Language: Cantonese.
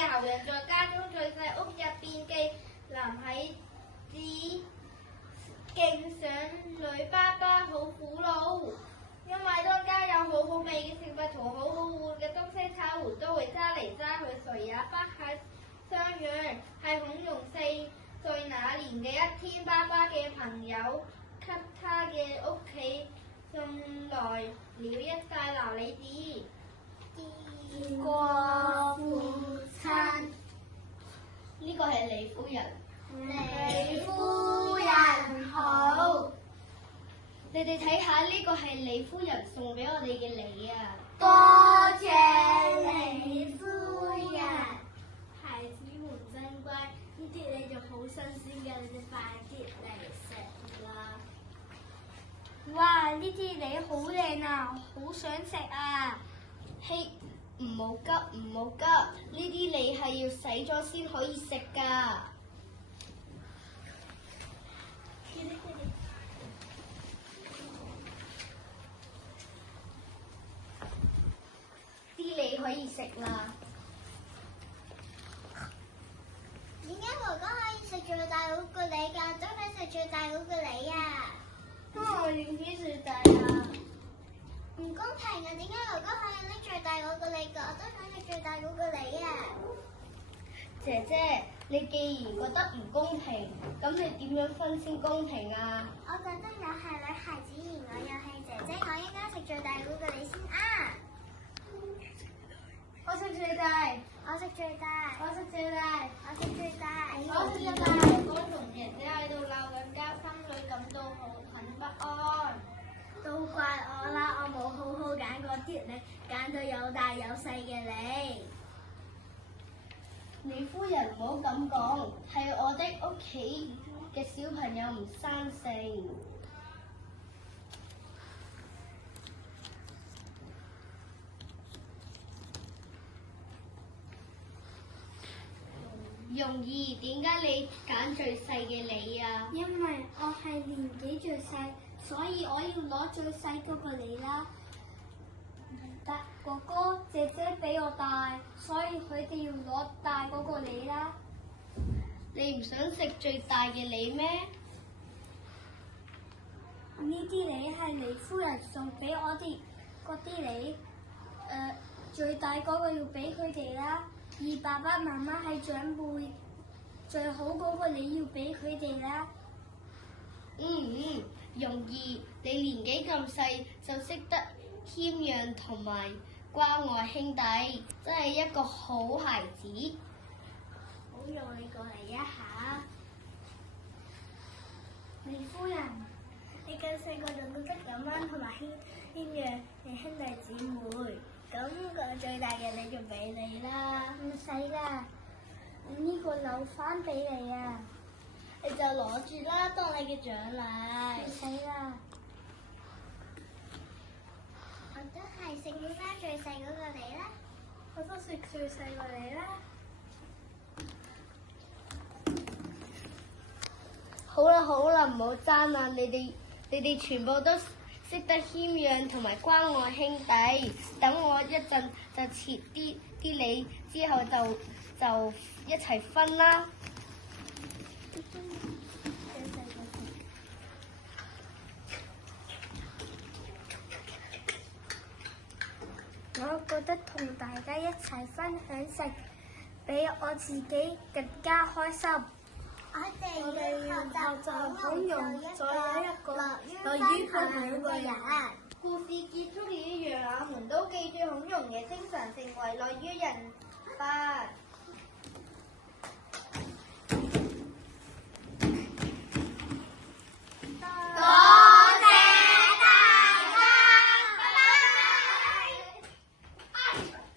嘅後人在家中最細屋入邊嘅男孩子敬上女爸爸好苦惱，因為當家有好好味嘅食物同好好玩嘅東西，他們都會揸嚟揸去，誰也不肯相讓。係孔融4歲那年嘅一天，爸爸嘅朋友給他嘅屋企送來了一塊琉璃子。見過父親，呢個係李夫人。李夫人好。你哋睇下呢個係李夫人送俾我哋嘅禮啊！多謝李夫人。孩子們真乖，呢啲禮就好新鮮嘅，你哋快啲嚟食啦！哇！呢啲禮好靚啊，好想食啊！嘿，唔好急，唔好急，呢啲禮係要洗咗先可以食㗎。啲禮可以食啦。點解哥哥可以食最大嗰個禮㗎？都想食最大嗰個禮啊！因為我年紀最大啊！唔公平啊！點解哥哥可以拎最大嗰個禮㗎？我都想食最大嗰個禮啊！姐姐，你既然覺得唔公平，咁你點樣分先公平啊？我覺得我係女孩子，而我又係姐姐，我應該食最大嗰個禮先啊！我食最大，我食最大，我食最大，我食最大，我食最大。哥同姐姐喺度鬧緊交，心裏感到很不安。都怪我啦，我冇好好揀嗰啲禮，揀到有大有細嘅禮。李夫人唔好咁講，係我的屋企嘅小朋友唔生性。容易，點解你揀最細嘅禮啊？因為我係年紀最細，所以我要攞最細嗰個禮啦。但哥哥姐姐比我大，所以佢哋要攞大嗰個禮啦。你唔想食最大嘅禮咩？呢啲禮係李夫人送俾我哋嗰啲禮，最大嗰個要俾佢哋啦。而爸爸媽媽係長輩，最好嗰個禮要俾佢哋啦。容易，你年紀咁細就識得謙讓同埋關愛兄弟，真係一個好孩子。好用你過嚟一下，李夫人，你咁細個就懂得感恩同埋謙讓你兄弟姊妹，咁個最大嘅禮就俾你啦。唔使啦，呢個留翻俾你啊，你就攞住啦，當你嘅獎勵。唔使啦，我都係食翻最細嗰個禮啦。我都食最細個禮啦。好啦，唔好爭啦！你哋全部都識得謙讓同埋關愛兄弟。等我一陣就切啲禮，之後就一齊分啦。我覺得同大家一齊分享食，比我自己更加開心。我哋要學習包容，再有一個樂於分享嘅人。故事結束了，讓我們都記住孔融嘅精神，成為樂於人吧。